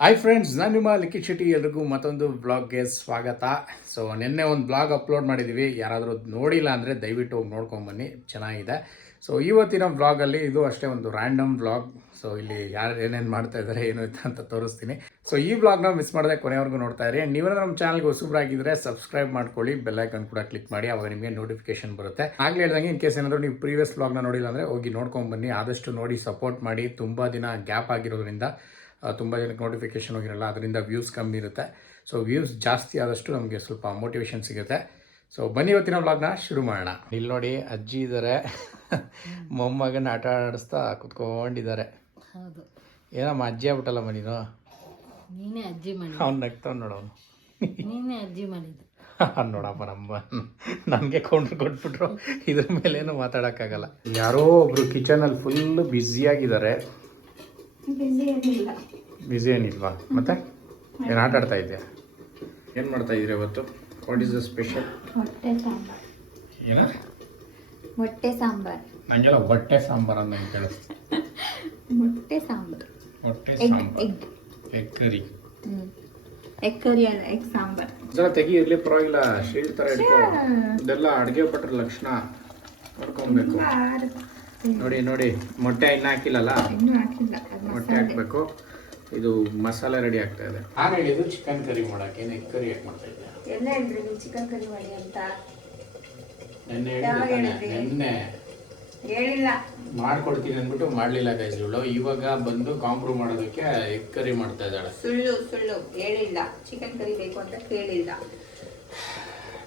Hi friends, ನಾನು ನಿಮ್ಮ ಲಿಖಿತ್ ಶೆಟ್ಟಿ. ಎಲ್ರಿಗೂ ಮತ್ತೊಂದು ಬ್ಲಾಗ್ಗೆ ಸ್ವಾಗತ. ಸೊ ನಿನ್ನೆ ಒಂದು ಬ್ಲಾಗ್ ಅಪ್ಲೋಡ್ ಮಾಡಿದ್ದೀವಿ. ಯಾರಾದರೂ ನೋಡಿಲ್ಲ ಅಂದರೆ ದಯವಿಟ್ಟು ಹೋಗಿ ನೋಡ್ಕೊಂಬನ್ನಿ, ಚೆನ್ನಾಗಿದೆ. ಸೊ ಇವತ್ತಿನ ಬ್ಲಾಗಲ್ಲಿ ಇದು ಅಷ್ಟೇ ಒಂದು ರ್ಯಾಂಡಮ್ ಬ್ಲಾಗ್. ಸೊ ಇಲ್ಲಿ ಯಾರು ಏನೇನು ಮಾಡ್ತಾ ಇದ್ದಾರೆ ಏನು ಅಂತ ತೋರಿಸ್ತೀನಿ. ಸೊ ಈ ಬ್ಲಾಗ್ನ ಮಿಸ್ ಮಾಡದೆ ಕೊನೆವರೆಗೂ ನೋಡ್ತಾ ಇರಿ. ನೀವು ನಮ್ಮ ಚಾನಲ್ಗೆ ಹೊಸಬ್ರಾಗಿದ್ದರೆ ಸಬ್ಸ್ಕ್ರೈಬ್ ಮಾಡ್ಕೊಳ್ಳಿ, ಬೆಲ್ಲೈಕನ್ ಕೂಡ ಕ್ಲಿಕ್ ಮಾಡಿ, ಅವಾಗ ನಿಮಗೆ ನೋಟಿಫಿಕೇಶನ್ ಬರುತ್ತೆ. ಆಗಲೇ ಹೇಳ್ದಂಗೆ ಇನ್ ಕೇಸ್ ಏನಾದರೂ ನೀವು ಪ್ರೀವಿಯಸ್ ಬ್ಲಾಗ್ನ ನೋಡಿಲ್ಲ ಅಂದರೆ ಹೋಗಿ ನೋಡ್ಕೊಂಬನ್ನಿ. ಆದಷ್ಟು ನೋಡಿ ಸಪೋರ್ಟ್ ಮಾಡಿ. ತುಂಬ ದಿನ ಗ್ಯಾಪ್ ಆಗಿರೋದ್ರಿಂದ ತುಂಬ ಜನಕ್ಕೆ ನೋಟಿಫಿಕೇಷನ್ ಹೋಗಿರಲ್ಲ, ಅದರಿಂದ ವ್ಯೂಸ್ ಕಮ್ಮಿ ಇರುತ್ತೆ. ಸೊ ವ್ಯೂಸ್ ಜಾಸ್ತಿ ಆದಷ್ಟು ನಮಗೆ ಸ್ವಲ್ಪ ಮೋಟಿವೇಶನ್ ಸಿಗುತ್ತೆ. ಸೊ ಬನ್ನಿ ಇವತ್ತಿನ ವ್ಲಾಗ್ನ ಶುರು ಮಾಡೋಣ. ಇಲ್ಲಿ ನೋಡಿ ಅಜ್ಜಿ ಇದ್ದಾರೆ, ಮೊಮ್ಮಗನ ಆಟ ಆಡಿಸ್ತಾ ಕುತ್ಕೊಂಡಿದ್ದಾರೆ. ಹೌದು, ಏನಮ್ಮ ಅಜ್ಜಿ ಆಗ್ಬಿಟ್ಟಲ್ಲಮ್ಮ ನೀನು. ನೀನೇ ಅಜ್ಜಿ ಮಾಡಿ. ಅವ್ನು ನಗ್ತಾವ್ ನೋಡೋನು. ನೀನೇ ಅಜ್ಜಿ ಮಾಡಿದ್ದು. ನೋಡಪ್ಪ, ನನಗೆ ಕೌಂಟ್ರ್ ಕೊಟ್ಬಿಟ್ರು. ಇದ್ರ ಮೇಲೇನು ಮಾತಾಡೋಕ್ಕಾಗಲ್ಲ. ಯಾರೋ ಒಬ್ರು ಕಿಚನಲ್ಲಿ ಫುಲ್ಲು ಬ್ಯುಸಿಯಾಗಿದ್ದಾರೆ. ಬ್ಯುಸಿ ಏನಿಲ್ವಾ? ಮತ್ತೆ ಏನು ಆಟ ಆಡ್ತಾ ಇದೆಯಾ? ಏನು ಮಾಡ್ತಾ ಇದ್ದೀರಾ ಇವತ್ತು? What is the special? ಮೊಟ್ಟೆ ಸಾಂಬಾರ್. ಏನ? ಮೊಟ್ಟೆ ಸಾಂಬಾರ್. ನನಗೆಲ್ಲ ಹೊಟ್ಟೆ ಸಾಂಬಾರ್ ಅಂತ ಕೇಳಿಸ್ತು. ಮೊಟ್ಟೆ ಸಾಂಬಾರ್. ಹೊಟ್ಟೆ sambar, egg curry. Egg curry ಅಲ್ಲ, ಎಗ್ ಸಾಂಬಾರ್. ಇದೆಲ್ಲ ತೆಗಿ, ಇರಲಿ ಪರವಾಗಿಲ್ಲ. ಶೀಲ್ಡ್ ಥರ ಇಟ್ಕೋ. ಇದೆಲ್ಲ ಅಡುಗೆ ಭಟ್ರ ಲಕ್ಷಣ, ನೋಡ್ಕೊಬೇಕು. ನೋಡಿ ನೋಡಿ, ಮೊಟ್ಟೆ ಇನ್ನೂ ಹಾಕಿಲ್ಲಲ್ಲ, ಇನ್ನೂ ಹಾಕಿಲ್ಲ. ಮೊಟ್ಟೆ ಹಾಕಬೇಕು. ಇದು ಮಸಾಲೆ ರೆಡಿ ಆಗ್ತಾ ಇದೆ. ನಾನು ಹೇಳಿದ್ದು ಚಿಕನ್ ಕರಿ ಮಾಡೋಕೆ, ಏನು ಎಗ್ ಕರಿ ಯಾಕೆ ಮಾಡ್ತಾ ಇದ್ದೆ? ಎಲ್ಲ ಹೇಳಿದ್ರಿ ನೀವು ಚಿಕನ್ ಕರಿ ಮಾಡಿ ಅಂತ. ನೆನ್ನೆ ಹೇಳಿಲ್ಲ, ಮಾಡ್ಕೊಡ್ತೀನಿ ಅಂದ್ಬಿಟ್ಟು ಮಾಡಲಿಲ್ಲ ಗೈಸ್ಗಳು. ಇವಾಗ ಬಂದು ಕಾಂಪ್ರೂವ್ ಮಾಡೋದಕ್ಕೆ ಎಗ್ ಕರಿ ಮಾಡ್ತಾ ಇದ್ದಾಳೆ. ಸುಳ್ಳು ಸುಳ್ಳು, ಹೇಳಿಲ್ಲ. ಚಿಕನ್ ಕರಿ ಬೇಕು ಅಂತ ಕೇಳಿಲ್ಲ.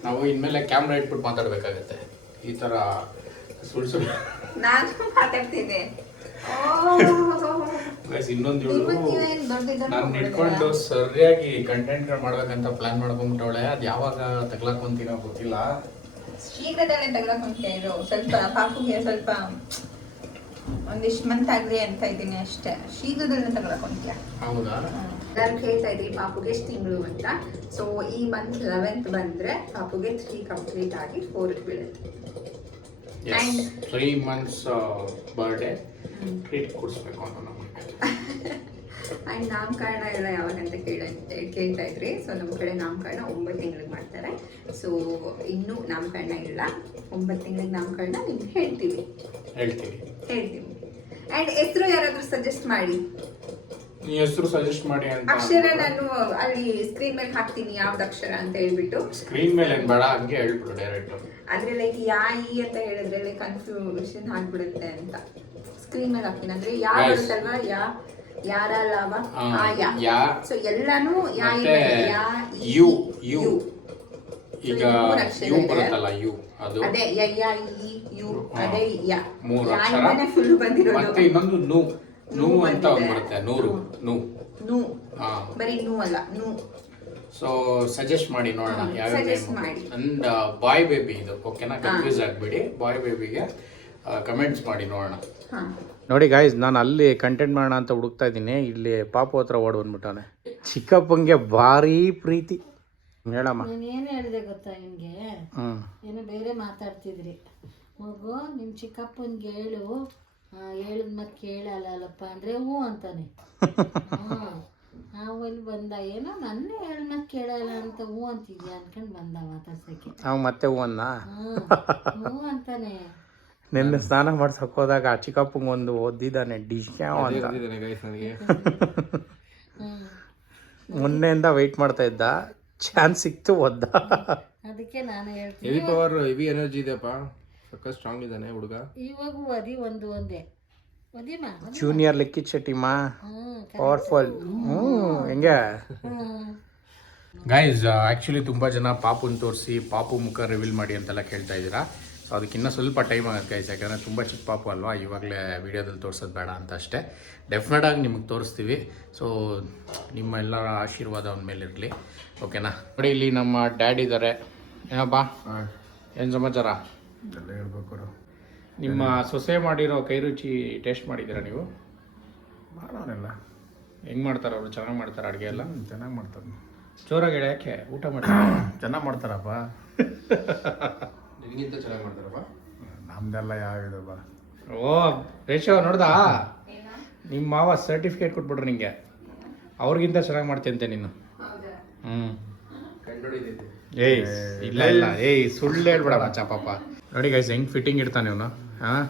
ನಾವು ಇನ್ಮೇಲೆ ಕ್ಯಾಮ್ರಾ ಇಟ್ಬಿಟ್ಟು ಮಾತಾಡ್ಬೇಕಾಗತ್ತೆ. ಈ ಥರ ಸುಳ್ಳು ಸುಳ್ಳು ನಾನು ಮಾತಾಡ್ತಿದ್ದೆ. ಇನ್ನೊಂದು ನಾನು ಇಟ್ಕೊಂಡು ಸರಿಯಾಗಿ ಕಂಟೆಂಟ್ ಮಾಡ್ಬೇಕಂತ ಪ್ಲಾನ್ ಮಾಡ್ಕೊಂಡ್ಬಿಟ್ಟವಳೆ. ಅದು ಯಾವಾಗ ತಗ್ಲಾಕೊಂತೀನೋ ಗೊತ್ತಿಲ್ಲ. ಶೀಘ್ರದಲ್ಲೇ ತಗ್ಲಾಕೊಂತೇಳು. ಸ್ವಲ್ಪ ಪಾಪುಗೆ ಸ್ವಲ್ಪ ಒಂದಿಷ್ಟು ಮಂತ್ ಆಗಲಿ ಅಂತ ಇದ್ದೀನಿ ಅಷ್ಟೇ. ಶೀಘ್ರದಲ್ಲೇ ತಗ್ಲಾಕೊಂತೀಯ. ಹೌದಾ? ಎಲ್ಲರೂ ಕೇಳ್ತಾ ಇದ್ರಿ ಪಾಪುಗೆ ಎಷ್ಟು ತಿಂಗಳು ಅಂತ. ಸೊ ಈ ಮಂತ್ 11th ಬಂದ್ರೆ ಪಾಪುಗೆ 3 ಕಂಪ್ಲೀಟ್ ಆಗಿ 4 ಬೀಳುತ್ತೆ. 3 months ಬರ್ಡೇ ಟ್ರೀಟ್ ಕೊಡಿಸ್ಬೇಕು ಅಂತ ನಮಗೆ. ಆ್ಯಂಡ್ ನಾಮಕರಣ ಎಲ್ಲ ಯಾವಾಗಂತ ಕೇಳ್ತಾ ಇದ್ರಿ. ಸೊ ನಮ್ಮ ಕಡೆ ನಾಮಕರಣ 9 ತಿಂಗಳಿಗೆ ಮಾಡ್ತಾರೆ. ಸೊ ಇನ್ನೂ ನಾಮಕರಣ ಇಲ್ಲ. 9 ತಿಂಗಳಿಗೆ ನಾಮಕರಣ ನಿಮ್ಗೆ ಹೇಳ್ತೀವಿ. ಆ್ಯಂಡ್ ಹೆಸರು ಯಾರಾದರೂ ಸಜೆಸ್ಟ್ ಮಾಡಿ. ನೀ ಹೆಸರು ಸಜೆಸ್ಟ್ ಮಾಡಿ ಅಂತ. ಅಕ್ಷರ ನಾನು ಅಲ್ಲಿ ಸ್ಕ್ರೀನ್ ಮೇಲೆ ಹಾಕ್ತೀನಿ, ಯಾವ್ದು ಅಕ್ಷರ ಅಂತ ಹೇಳ್ಬಿಟ್ಟು. ಸ್ಕ್ರೀನ್ ಮೇಲೆ ಏನು ಬೇಡ, ಹಂಗೆ ಹೇಳ್ಬಿಡು ಡೈರೆಕ್ಟ್. ಆದ್ರೆ ಲೈಕ್ ಈ ಅಂತ ಹೇಳಿದ್ರೆ ಕನ್ಫ್ಯೂಷನ್ ಆಗ್ಬಿಡುತ್ತೆ ಅಂತ ಸ್ಕ್ರೀನ್ ಮೇಲೆ ಹಾಕ್ತೀನಿ. ಅಂದ್ರೆ ಯಾ ಬರುತ್ತಲ್ವಾ, ಯಾರ ಲಾವ ಯಾ. ಸೊ ಎಲ್ಲಾನು ಯು ಈಗ ಯು ಬರುತ್ತಲ್ಲ, ಯು ಅದು ಅದೇ ಯು ಅದೇ ಯಾ. ಮೂರು ಅಕ್ಷರ ಫುಲ್ ಬಂದಿರೋದು. ಮತ್ತೆ ಇನ್ನೊಂದು ನೂ ಅಂತ ಬರುತ್ತೆ. ನೂ ಬರೀ ನೂ ಅಲ್ಲ, ನೂ. ಸೊ ಸಜೆಸ್ಟ್ ಮಾಡಿ ನೋಡೋಣ ಸಜೆಸ್ಟ್ ಮಾಡಿ. ಅಂಡ್ ಬಾಯ್ ಬೇಬಿ ಇದು, ಓಕೆನಾ? ಕನ್ಫ್ಯೂಸ್ ಆಗಬೇಡಿ. ಬಾಯ್ ಬೇಬಿಗೆ ಕಮೆಂಟ್ಸ್ ಮಾಡಿ ನೋಡೋಣ. ನೋಡಿ ಗಾಯ್ಸ್, ನಾನು ಅಲ್ಲಿ ಕಂಟೆಂಟ್ ಮಾಡೋಣ ಅಂತ ಹುಡುಕ್ತಾ ಇದ್ದೀನಿ. ಇಲ್ಲಿ ಪಾಪು ಹತ್ರ ಓಡ್ ಬಂದ್ಬಿಟ್ಟಾನೆ. ಚಿಕ್ಕಪ್ಪಂಗೆ ಭಾರಿ ಪ್ರೀತಿ. ಹೇಳಮ್ಮ. ನಾನು ಏನು ಹೇಳಿದೆ ಗೊತ್ತಾ ನಿಮಗೆ? ಏನೋ ಬೇರೆ ಮಾತಾಡ್ತಿದ್ರಿ. ಮಗು ನಿಮ್ಮ ಚಿಕ್ಕಪ್ಪನಿಗೆ ಹೇಳು, ಹೇಳಿದ ಮತ್ತೆ ಕೇಳಲ್ಲಪ್ಪ ಅಂದರೆ ಹ್ಞೂ ಅಂತಾನೆ. ನಾವು ಇಲ್ಲಿ ಬಂದ ಏನೋ ನನ್ನೇ ಹೇಳಿ ಮತ್ತೆ ಕೇಳಲ್ಲ ಅಂತ ಹ್ಞೂ ಅಂತಿದ್ಯಾ ಅನ್ಕೊಂಡು ಬಂದ ಮಾತಾಡ್ಸೋಕ್ಕೆ. ಅವ್ ಮತ್ತೆ ಹ್ಞೂ ಹ್ಞೂ ಅಂತಾನೆ. ನಿನ್ನೆ ಸ್ನಾನ ಮಾಡ್ಸಕ್ ಹೋದಾಗ ಆ ಚಿಕ್ಕಪ್ಪಂಗೆ ಒಂದು ಓದಿದ್ದಾನೆ ಡಿಶ್ಯಾವ್ ಅಂತ. ಮೊನ್ನೆಯಿಂದ ವೆಯ್ಟ್ ಮಾಡ್ತಾ ಇದ್ದ, ಚಾನ್ಸ್ ಸಿಕ್ತು, ಒದ್ದ. ಅದಕ್ಕೆ ನಾನು ಹೇಳ್ತೀನಿ, ಹೆವಿ ಪವರ್, ಹೆವಿ ಎನರ್ಜಿ ಇದೆಪ್ಪ. ಸಕ್ಕ ಸ್ಟ್ರಾಂಗ್ ಇದ್ದಾನೆ ಹುಡುಗ. ಇವಾಗ ಒದಿ ಒಂದೇ ಒದಿಮಾ. ಜೂನಿಯರ್ ಲಿಖಿತ್ ಶೆಟ್ಟಿಮಾ, ಪವರ್ಫುಲ್. ಹೆಂಗೆ ಗೈಸ್? ಆ್ಯಕ್ಚುಲಿ ತುಂಬ ಜನ ಪಾಪುನ ತೋರಿಸಿ ಪಾಪು ಮುಖ ರಿವೀಲ್ ಮಾಡಿ ಅಂತೆಲ್ಲ ಕೇಳ್ತಾ ಇದ್ದೀರಾ. ಸೊ ಅದಕ್ಕಿಂತ ಸ್ವಲ್ಪ ಟೈಮ್ ಆಗುತ್ತೆ ಗೈಸ್, ಯಾಕಂದರೆ ತುಂಬ ಚಿಕ್ಕ ಪಾಪು ಅಲ್ವಾ, ಇವಾಗಲೇ ವೀಡಿಯೋದಲ್ಲಿ ತೋರಿಸೋದು ಬೇಡ ಅಂತ ಅಷ್ಟೇ. ಡೆಫಿನೆಟಾಗಿ ನಿಮಗೆ ತೋರಿಸ್ತೀವಿ. ಸೊ ನಿಮ್ಮ ಎಲ್ಲರ ಆಶೀರ್ವಾದ ಅವನ ಮೇಲೆ ಇರಲಿ, ಓಕೆನಾ? ನೋಡಿ, ಇಲ್ಲಿ ನಮ್ಮ ಡ್ಯಾಡ್ ಇದ್ದಾರೆ. ಏನಪ್ಪ, ಏನು ಸಮಾಚಾರ? ಎಲ್ಲ ಹೇಳ್ಬೇಕು. ನಿಮ್ಮ ಸೊಸೆ ಮಾಡಿರೋ ಕೈ ರುಚಿ ಟೇಸ್ಟ್ ಮಾಡಿದ್ದೀರಾ ನೀವು? ಮಾಡೋನೆಲ್ಲ ಹೆಂಗೆ ಮಾಡ್ತಾರೆ ಅವರು? ಚೆನ್ನಾಗಿ ಮಾಡ್ತಾರೆ ಅಡುಗೆ ಎಲ್ಲ? ಚೆನ್ನಾಗಿ ಮಾಡ್ತಾರೆ. ಜೋರಾಗಿ ಹೇಳಿ, ಯಾಕೆ ಊಟ ಮಾಡ್ತಾರೆ? ಚೆನ್ನಾಗಿ ಮಾಡ್ತಾರಪ್ಪ. ನಿನಗಿಂತ ಚೆನ್ನಾಗಿ ಮಾಡ್ತಾರಪ್ಪ. ನಮ್ದೆಲ್ಲ ಯಾವಿದಪ್ಪ. ಓ ರೇಷೋ, ನೋಡ್ದಾ? ನಿಮ್ಮ ಮಾವ ಸರ್ಟಿಫಿಕೇಟ್ ಕೊಟ್ಬಿಟ್ರು ನಿಂಗೆ. ಅವ್ರಿಗಿಂತ ಚೆನ್ನಾಗಿ ಮಾಡ್ತೀಯಂತೆ ನೀನು. ಹೌದಾ? ಕಂಡುಹಿಡಿದೈತೆ. ಏಯ್ ಇಲ್ಲ ಇಲ್ಲ, ಏಯ್ ಸುಳ್ಳು ಹೇಳ್ಬೇಡ ಮಚ್ಚ ಪಾಪ. ನೋಡಿ ಗೈಸ್ ಹೆಂಗ್ ಫಿಟ್ಟಿಂಗ್ ಇಡ್ತಾನೆ ಇವನು. ಹಾಂ,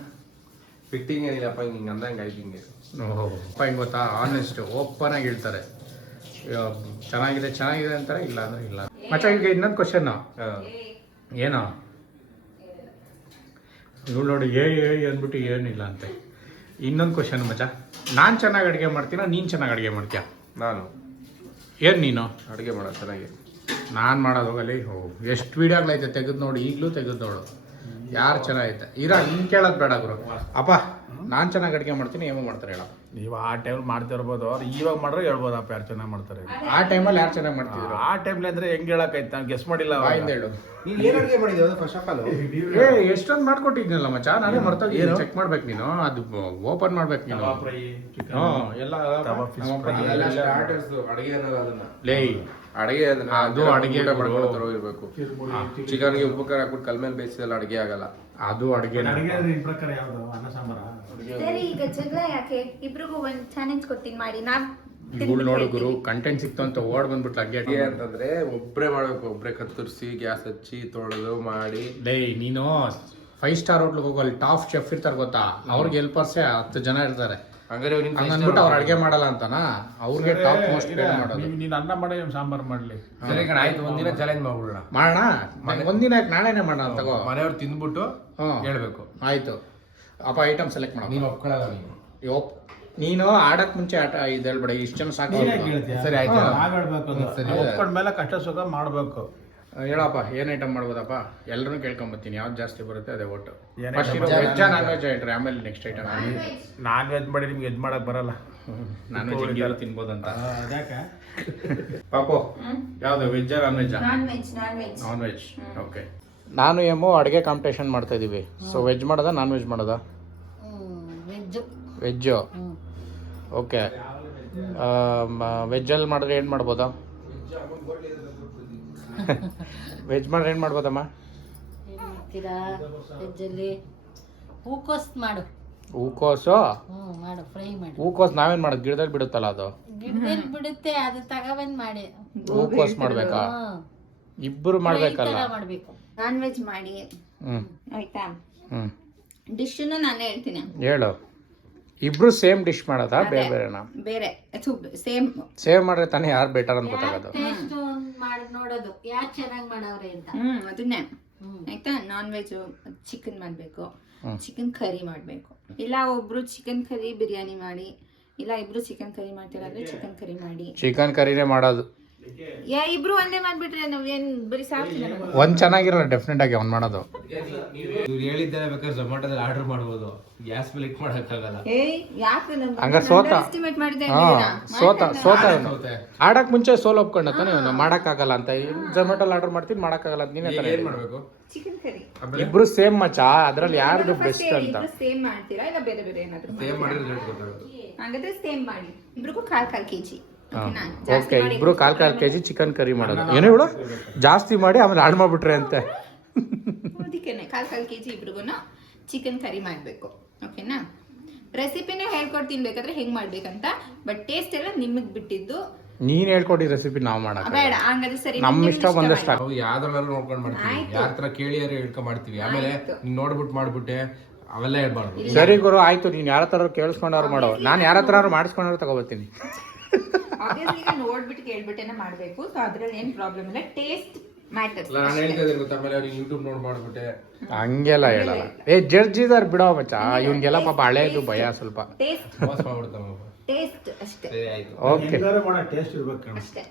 ಫಿಟ್ಟಿಂಗ್ ಏನಿಲ್ಲಪ್ಪ, ಹಿಂಗೆ ಅಂದಂಗೆ ಆಯ್ತು ಹಿಂಗೆ. ಓಹೋ ಅಪ್ಪ ಹೆಂಗೆ ಗೊತ್ತಾ, ಆನೆಸ್ಟ್ ಓಪನ್ ಆಗಿ ಹೇಳ್ತಾರೆ. ಚೆನ್ನಾಗಿದೆ ಚೆನ್ನಾಗಿದೆ ಅಂತಾರೆ, ಇಲ್ಲ ಅಂದ್ರೆ ಇಲ್ಲ. ಮಚ್ಚ ಈಗ ಇನ್ನೊಂದು ಕ್ವಶನ್ನು. ಏನೋ ಇವಳು ನೋಡಿ ಅಂದ್ಬಿಟ್ಟು ಏನಿಲ್ಲ ಅಂತೆ. ಇನ್ನೊಂದು ಕ್ವಶನ್ ಮಚ್ಚ, ನಾನು ಚೆನ್ನಾಗಿ ಅಡುಗೆ ಮಾಡ್ತೀನ, ನೀನು ಚೆನ್ನಾಗಿ ಅಡುಗೆ ಮಾಡ್ತೀಯ? ನಾನು ಏನು ನೀನು ಅಡುಗೆ ಮಾಡೋದು ಚೆನ್ನಾಗಿ. ನಾನು ಮಾಡೋದು ಹೋಗಲಿ. ಎಷ್ಟು ವೀಡಿಯೋಗಳೈತೆ ತೆಗೆದು ನೋಡಿ, ಈಗಲೂ ತೆಗೆದು ನೋಡು ಯಾರು ಚೆನ್ನಾಗೈತೆ. ಹಿಂಗೆ ಕೇಳೋದು ಬೇಡ ಗುರು. ಅಪ್ಪ ನಾನು ಚೆನ್ನಾಗಿ ಅಡುಗೆ ಮಾಡ್ತೀನಿ, ಏನೋ ಮಾಡ್ತಾರೆ ಹೇಳ. ನೀವು ಆ ಟೈಮಲ್ಲಿ ಮಾಡ್ತಿರ್ಬೋದು, ಅವ್ರು ಇವಾಗ ಮಾಡ್ರೆ ಹೇಳ್ಬೋದಪ್ಪ ಯಾರು ಚೆನ್ನಾಗಿ ಮಾಡ್ತಾರೆ. ಆ ಟೈಮಲ್ಲಿ ಯಾರು ಚೆನ್ನಾಗಿ ಮಾಡ್ತಿದ್ರು? ಆ ಟೈಮ್ಲಿ ಅಂದ್ರೆ ಹೆಂಗೆ ಹೇಳಕ್ಕಾಯ್ತು, ನಾನು ಗೆಸ್ ಮಾಡಿಲ್ಲ. ಬಾಯಿಂದ ಹೇಳು. ನೀನು ಏನು ಅಡುಗೆ ಮಾಡಿದ್ದೆ ಫಸ್ಟ್ ಆಫ್ ಆಲ್? ಎಷ್ಟೊಂದು ಮಾಡ್ಕೊಟ್ಟಿದ್ನಲ್ಲ ಮಚ್ಚ, ನಾನೇ ಮರ್ತೋಗಿ ಚೆಕ್ ಮಾಡ್ಬೇಕು. ನೀನು ಅದು ಓಪನ್ ಮಾಡ್ಬೇಕು ನೀನು. ಎಲ್ಲ ಸ್ಟಾರ್ಟರ್ಸ್ ಅಡುಗೆ ಅನ್ನೋದು ಅದನ್ನ ಲೇ ಅಡುಗೆ ಅಂದ್ರೆ ಅದು ಅಡುಗೆ ಮಾಡ್ಕೊಂಡು ತರೋಗಿರ್ಬೇಕು. ಚಿಕನ್ಗೆ ಉಪ್ಪು ಖಾರ ಹಾಕ್ಬಿಟ್ಟು ಕಲ್ ಮೇಲೆ ಬೇಯಿಸಿದೆಲ್ಲ ಅಡುಗೆ ಆಗಲ್ಲ. ಅದು ಅಡುಗೆ. ಪ್ರಕಾರ ಯಾವುದು ಅನ್ನ ಸಾಂಬಾರ? ಸರಿ, ಈಗ ಜಗಳ ಯಾಕೆ? ಇಬ್ರಿಗೂ ಒಂದು ಚಾಲೆಂಜ್ ಕೊಡ್ತೀನಿ ಮಾಡಿ. ಇವ್ಳು ನೋಡು ಗುರು, ಕಂಟೆಂಟ್ ಸಿಕ್ತು ಅಂತ ಓಡ್ ಬಂದ್ಬಿಟ್ಟು ಅಡುಗೆ ಅಂತಂದ್ರೆ ಒಬ್ಬರೇ ಮಾಡ್ಬೇಕು. ಒಬ್ಬರೇ ಕತ್ತರಿಸಿ ಗ್ಯಾಸ್ ಹಚ್ಚಿ ತೊಳೆದು ಮಾಡಿ. ಲೇ ನೀನು 5 ಸ್ಟಾರ್ ಹೋಟ್ಲಿಗೆ ಹೋಗೋ, ಅಲ್ಲಿ ಟಾಪ್ ಶೆಫ್ ಇರ್ತಾರೆ ಗೊತ್ತಾ, ಅವ್ರಿಗೆ ಹೆಲ್ಪರ್ಸೇ 10 ಜನ ಇರ್ತಾರೆ. ಹಂಗಾರೆ ಹಂಗಂದ್ಬಿಟ್ಟು ಅವ್ರು ಅಡುಗೆ ಮಾಡಲ್ಲ ಅಂತನಾ? ಅವ್ರಿಗೆ ಟಾಪ್ ಮೋಸ್ಟ್ ಮಾಡೋದು. ನೀನು ಅನ್ನ ಮಾಡಿ ಸಾಂಬಾರು ಮಾಡಲಿ. ಸರಿ ಕಣ, ಆಯ್ತು, ಒಂದಿನ ಚಾಲೆಂಜ್ ಮಾಡ್ಬಿಡೋಣ. ಮಾಡೋಣ, ಒಂದಿನ ನಾಳೆನೇ ಮಾಡೋಣ ತಗೋ. ಮನೆಯವ್ರು ತಿಂದ್ಬಿಟ್ಟು ಹೇಳ್ಬೇಕು. ಆಯ್ತು ಅಪ್ಪ, ಐಟಮ್ ಸೆಲೆಕ್ಟ್ ಮಾಡೋ. ನೀನು ಒಪ್ಕೊಳ್ಳಲ್ಲ. ನೀನು ಆಡಕ್ ಮುಂಚೆ ಆಟ ಇದು ಹೇಳ್ಬೇಡ, ಇಷ್ಟು ಜನ ಸಾಕು. ಸರಿ ಆಯ್ತು, ನಾವ್ ಹೇಳ್ಬೇಕು. ಒಪ್ಕೊಂಡ್ಮೇಲೆ ಕಷ್ಟ ಸುಖ ಮಾಡ್ಬೇಕು. ಹೇಳಪ್ಪ, ಏನ್ ಐಟಮ್ ಮಾಡ್ಬೋದಪ್ಪ? ಎಲ್ಲರೂ ಕೇಳ್ಕೊಂಬತ್ತೀನಿ, ಯಾವ್ದು ಜಾಸ್ತಿ ಬರುತ್ತೆ ಅದೇ ಒಟ್ಟು. ಏನ್ ಫಸ್ಟ್ ವೆಜ್ ನಾನ್ ವೆಜ್ ಐಟ್ರಿ, ಆಮೇಲೆ ನೆಕ್ಸ್ಟ್ ಐಟಮ್. ನಾನ್ ವೆಜ್ ಮಾಡಿ ನಿಮ್ಗೆ ಎದ್ ಮಾಡಕ್ ಬರಲ್ಲ. Non veg ತಿನ್ಬೋದಂತ. ಅದ್ಯಾಕೆ ಪಾಪು, ಯಾವ್ದು veg non veg? Non veg. Okay, ನಾನು ಏಮೋ ಅಡುಗೆ ಕಾಂಪಿಟೇಷನ್ ಮಾಡ್ತಾ ಇದೀವಿ. ಸೊ ವೆಜ್ ಮಾಡೋದಾ ನಾನ್ ವೆಜ್ ಮಾಡೋದಾ? ವೆಜ್ಜು. ಓಕೆ, ವೆಜ್ಜಲ್ಲಿ ಮಾಡಿದ್ರೆ ಏನು ಮಾಡ್ಬೋದಾ? ವೆಜ್ ಮಾಡಿದ್ರೆ ಏನು ಮಾಡ್ಬೋದಮ್ಮ? ಹೂಕೋಸ್ ಮಾಡು. ಹೂಕೋಸು ಮಾಡು, ಫ್ರೈ ಮಾಡಿ. ಹೂಕೋಸ್ ನಾವೇನು ಮಾಡೋದು? ಗಿಡದಲ್ಲಿ ಬಿಡುತ್ತಲ್ಲ ಅದು. ಗಿಡದಲ್ಲಿ ಬಿಡುತ್ತೆ, ಅದು ತಗೊಬಂದ್ ಮಾಡಿ. ಹೂಕೋಸ್ ಮಾಡ್ಬೇಕಾ? ಇಬ್ಬರು ಮಾಡ್ಬೇಕಲ್ಲ. ಮಾಡ್ಬೇಕು. ನಾನ್ ವೆಜ್ ಮಾಡಿ ಆಯ್ತಾ? ಡಿಶ್ನು ನಾನೇ ಹೇಳ್ತೀನಿ, ಹೇಳು. ಇಬ್ರು ಸೇಮ್ ಡಿಶ್ ಮಾಡೋದಾ ಬೇರೆ ಬೇರೆನಾ? ಬೇರೆ ಸೇಮ್ ಸೇಮ್ ಮಾಡ್ರೆ ತಾನೇ ಯಾರು ಬೆಟರ್ ಅಂತ ಗೊತ್ತಾಗೋದು. ಟೇಸ್ಟ್ ಮಾಡಿ ನೋಡೋದು ಯಾರು ಚೆನ್ನಾಗಿ ಮಾಡವ್ರೆ ಅಂತ. ಅದನ್ನೇ ಆಯ್ತಾ. ನಾನ್ ವೆಜ್ ಚಿಕನ್ ಮಾಡ್ಬೇಕು, ಚಿಕನ್ ಕರಿ ಮಾಡ್ಬೇಕು. ಇಲ್ಲ ಒಬ್ರು ಚಿಕನ್ ಕರಿ ಬಿರಿಯಾನಿ ಮಾಡಿ, ಇಲ್ಲ ಇಬ್ರು ಚಿಕನ್ ಕರಿ ಮಾಡ್ತೀರಾದ್ರೆ ಚಿಕನ್ ಕರಿ ಮಾಡಿ. ಚಿಕನ್ ಕರಿನೇ ಮಾಡೋದು. ಇಬ್ರು ಒಂದೇ ಮಾಡ್ಬಿಟ್ರೆ ನಾವೇನ್ ಬರೀ ಸಾಕು. ಒಂದ್ ಚೆನ್ನಾಗಿರಲ್ಲ ಡೆಫಿನೆಟ್ ಆಗಿ ಅವ್ನು ಮಾಡೋದು. ಇವ್ರು ಹೇಳಿದ್ದಾರೆ, ಬೇಕಾದ್ರೆ ಝೊಮ್ಯಾಟೋದಲ್ಲಿ ಆರ್ಡರ್ ಮಾಡ್ಬೋದು, ಗ್ಯಾಸ್ ಮೇಲೆ ಇಟ್ಟು ಮಾಡಕ್ಕಾಗಲ್ಲ. ಹಂಗ ಸೋತ. ಸೋತ ಸೋತೆ. ಆಡಕ್ ಮುಂಚೆ ಸೋಲ್ ಒಪ್ಕೊಂಡ ತಾನೆ ಇವನು, ಮಾಡಕ್ಕಾಗಲ್ಲ ಅಂತ. ಝೊಮ್ಯಾಟೋಲ್ ಆರ್ಡರ್ ಮಾಡ್ತೀನಿ, ಮಾಡಕ್ಕಾಗಲ್ಲ ಅಂತ ನೀನೇ ತಾನೆ. ಏನ್ ಮಾಡ್ಬೇಕು? ಚಿಕನ್ ಕರಿ ಇಬ್ರು ಸೇಮ್ ಮಚ್ಚ, ಅದ್ರಲ್ಲಿ ಯಾರ್ದು ಬೆಸ್ಟ್ ಅಂತ. ಸೇಮ್ ಮಾಡ್ತೀರಾ ಇಲ್ಲ ಬೇರೆ ಬೇರೆ ಏನಾದ್ರು? ಸೇಮ್ ಮಾಡಿದ್ರೆ ರೇಟ್ ಗೊತ್ತಾಗೋದು. ಹಾಗಾದ್ರೆ ಸೇಮ್ ಮಾಡಿ. ಇಬ್ರಿಗೂ ಕಾಲ್ kg. ಓಕೆ, ಇಬ್ರು ಕಾಲ್ kg ಚಿಕನ್ ಕರಿ ಮಾಡೋದು. ಏನು ಹೇಳು, ಜಾಸ್ತಿ ಮಾಡಿ ಆಮೇಲೆ ಆಡ್ ಮಾಡ್ಬಿಟ್ರೆ ಅಂತೆ. ಅದಕ್ಕೇನೆ ಕಾಲ್ kg ಇಬ್ರಿಗೂ ಚಿಕನ್ ಕರಿ ಮಾಡಬೇಕು. ಓಕೆನಾ? ರೆಸಿಪಿನೇ ಹೇಳ್ಕೊಡ್ತೀನಿ ಬೇಕಾದ್ರೆ ಹೆಂಗ್ ಮಾಡ್ಬೇಕಂತ. ಬಟ್ ಟೇಸ್ಟ್ ಎಲ್ಲ ನಿಮಗ್ ಬಿಟ್ಟಿದ್ದು. ನೀನ್ ಹೇಳ್ಕೊಡಿ ರೆಸಿಪಿ ನಾವು ಮಾಡಕ್ ಬೇಡ, ಹಂಗಾದ್ರೆ ಸರಿ. ನಮ್ ಇಷ್ಟ ಬಂದಷ್ಟ. ನಾವು ಯಾವ್ದ್ರಲ್ಲಾರು ನೋಡ್ಕೊಂಡು ಮಾಡ್ತೀವಿ, ಯಾರ ತರ ಕೇಳಿಯಾರು ಹೇಳ್ಕೊಂಡ್ ಮಾಡ್ತೀವಿ. ಆಮೇಲೆ ನೀನ್ ನೋಡ್ಬಿಟ್ಟು ಮಾಡ್ಬಿಟ್ಟೆ ಅವೆಲ್ಲ ಹೇಳ್ಬಾರ್ದು. ಸರಿ ಗುರು, ಆಯ್ತು. ನೀನ್ ಯಾರ ತರ ಕೇಳಿಸ್ಕೊಂಡವ್ರು ಮಾಡೋ, ನಾನು ಯಾರ ತರ ಮಾಡಿಸ್ಕೊಂಡವ್ರು ತಗೋಬರ್ತೀನಿ. ಈಗ ನೋಡ್ಬಿಟ್ಟು ಕೇಳ್ಬಿಟ್ಟೆನ ಮಾಡ್ಬೇಕು. ಸೊ ಅದ್ರಲ್ಲಿ ಏನ್ ಪ್ರಾಬ್ಲಮ್ ಇಲ್ಲ, ಟೇಸ್ಟ್ ಮ್ಯಾಟರ್ಸ್. ನಾನು ಹೇಳ್ತಾ ಇದ್ದೀನಿ ಗೊತ್ತಾ, ಆಮೇಲೆ ಅವ್ರಿಗೆ ಯೂಟ್ಯೂಬ್ ನೋಡ್ ಮಾಡ್ಬಿಟ್ಟೆ ಹಂಗೆಲ್ಲ ಹೇಳಲ್ಲ. ಜಡ್ಜ್ ಇದಾರ್ ಬಿಡೋ ಮಚ್ಚ, ಇವ್ನಿಗೆಲ್ಲ ಪಾಪ ಹಳೇದು ಭಯ ಸ್ವಲ್ಪ. ಟೇಸ್ಟ್ ಮೋಸ ಮಾಡ್ಬಿಡ್ತಾವ. ಟೇಸ್ಟ್ ಅಷ್ಟೇ. ಸರಿ ಆಯ್ತು. ಓಕೆ, ಮಾಡೋ ಟೇಸ್ಟ್ ಇರ್ಬೇಕು ಅಷ್ಟೇ.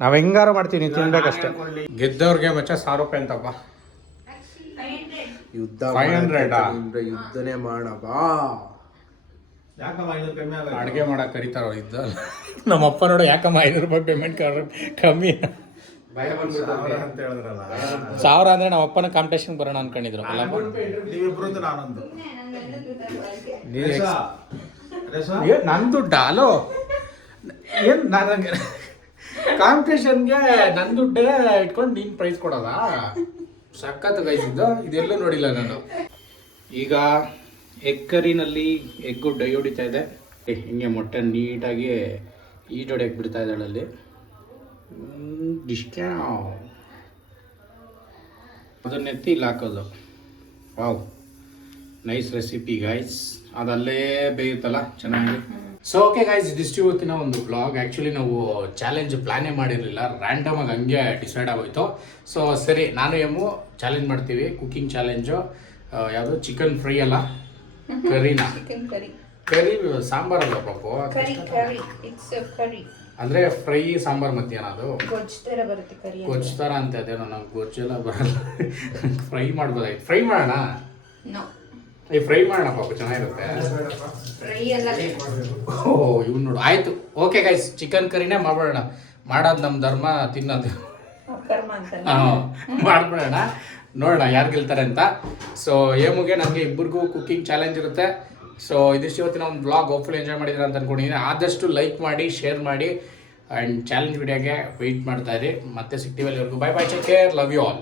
ನಾವ್ ಹೆಂಗಾರು ಮಾಡ್ತೀವಿ, ತಿನ್ಬೇಕಷ್ಟೇ. ಗೆದ್ದವ್ರಿಗೆ ಮಚ್ಚ 1000 ರೂಪಾಯಿ ಅಂತಪ್ಪ. ಯುದ್ಧ 500 ಯುದ್ಧನೇ ಮಾಡಪ್ಪ. ಯಾಕಮ್ಮ 500 ಕಮ್ಮಿ ಆಗ? ಅಡುಗೆ ಮಾಡಕ್ ಕರೀತಾರೋ ಇದ್ದ. ನಮ್ಮಪ್ಪ ನೋಡು, ಯಾಕಮ್ಮ 500 ರೂಪಾಯಿ ಪೇಮೆಂಟ್ ಕಮ್ಮಿ ಭಯ ಬಂದ್ಬಿಡ್ತಾರೆ ಅಂತ ಹೇಳಿದ್ರಲ್ಲ. 1000 ಅಂದ್ರೆ ನಮ್ಮ ಅಪ್ಪನ ಕಾಂಪಿಟೇಷನ್ ಬರೋಣ ಅನ್ಕೊಂಡಿದ್ರು. ನೀವಿಬ್ರು ನಾನೊಂದು ನನ್ ದುಡ್ಡ ಅಲೋ, ಏನ್ ನನಗೆ ಕಾಂಪಿಟೇಷನ್ಗೆ ನನ್ ದುಡ್ಡೇ ಇಟ್ಕೊಂಡು ನೀನ್ ಪ್ರೈಸ್ ಕೊಡೋದಾ? ಸಖತ್ ಗೈಸಿದ್ದು, ಇದೆಲ್ಲೂ ನೋಡಿಲ್ಲ ನಾನು. ಈಗ ಎಗ್ ಕರಿನಲ್ಲಿ ಎಗ್ಗು ಡೈ ಹೊಡಿತಾ ಇದೆ. ಹಿಂಗೆ ಮೊಟ್ಟೆ ನೀಟಾಗಿ ಈಟ್ ಹೊಡೆಯಕ್ಕೆ ಬಿಡ್ತಾ ಇದ್ದಾಳೆ ಅಲ್ಲಿ. ಇಷ್ಟ ಅದನ್ನೆತ್ತಿ ಇಲ್ಲಿ ಹಾಕೋದು. Wow, nice recipe guys. ಅದಲ್ಲೇ ಬೇಯುತ್ತಲ್ಲ ಚೆನ್ನಾಗಿ. ಸೊ ಓಕೆ ಗೈಸ್, ಇದಿಷ್ಟು ಇವತ್ತಿನ ಒಂದು ಬ್ಲಾಗ್. ಆ್ಯಕ್ಚುಲಿ ನಾವು ಚಾಲೆಂಜ್ ಪ್ಲಾನೇ ಮಾಡಿರಲಿಲ್ಲ, ರ್ಯಾಂಡಮ್ ಆಗಿ ಹಂಗೆ ಡಿಸೈಡ್ ಆಗೋಯ್ತು. ಸೊ ಸರಿ, ನಾನು ಎಮ್ಮು ಚಾಲೆಂಜ್ ಮಾಡ್ತೀವಿ, ಕುಕ್ಕಿಂಗ್ ಚಾಲೆಂಜು. ಯಾವುದು ಚಿಕನ್ ಫ್ರೈ ಅಲ್ಲ, ಕರಿನಾ? Chicken curry. ಕರಿ ಸಾಂಬಾರಲ್ಲ ಪಾಪು, ಕರಿ ಕರಿ, ಇಟ್ಸ್ ಕರಿ. ಅಂದರೆ ಫ್ರೈ ಸಾಂಬಾರು ಮಧ್ಯಾಹ್ನ ಅದು ಗೊಜ್ಜು ಥರ ಬರುತ್ತೆ ಕರಿ. ಗೊಜ್ಜು ಥರ ಅಂತ ಅದೇನೋ, ನಂಗೆ ಗೊಜ್ಜೆಲ್ಲ ಬರಲ್ಲ. ಫ್ರೈ ಮಾಡ್ಬೋದಾಯ್ತು. ಫ್ರೈ ಮಾಡೋಣ, ನೋ ಈ ಫ್ರೈ ಮಾಡೋಣ ಪಾಪು, ಚೆನ್ನಾಗಿರುತ್ತೆ. ಫ್ರೈ ಎಲ್ಲ ಓಹ್ ಇವ್ನು ನೋಡು. ಆಯಿತು, ಓಕೆ ಗೈಸ್, ಚಿಕನ್ ಕರಿನೇ ಮಾಡ್ಬಿಡೋಣ. ಮಾಡೋದು ನಮ್ಮ ಧರ್ಮ, ತಿನ್ನೋದು ಕರ್ಮ ಅಂತ ಮಾಡ್ಬಿಡೋಣ. ನೋಡೋಣ ಯಾರು ಗೆಲ್ತಾರೆ ಅಂತ. ಸೊ ಏಮುಗೆ ನನಗೆ ಇಬ್ಬರಿಗೂ ಕುಕ್ಕಿಂಗ್ ಚಾಲೆಂಜ್ ಇರುತ್ತೆ. ಸೊ ಇದಿಷ್ಟು ಇವತ್ತಿನ ಒಂದು ಬ್ಲಾಗ್ ಹೋಪ್ಫುಲಿ ಎಂಜಾಯ್ ಮಾಡಿದ್ರೆ ಅಂತ ಅನ್ಕೊಂಡಿದ್ದೀನಿ. ಆದಷ್ಟು ಲೈಕ್ ಮಾಡಿ, ಶೇರ್ ಮಾಡಿ, ಆ್ಯಂಡ್ ಚಾಲೆಂಜ್ ವಿಡಿಯೋಗೆ ವೆಯ್ಟ್ ಮಾಡ್ತಾ ಇರಿ. ಮತ್ತೆ ಸಿಗ್ತೀವಿ ಅಲ್ಲಿವರೆಗೂ. Bye bye, take care, love you all.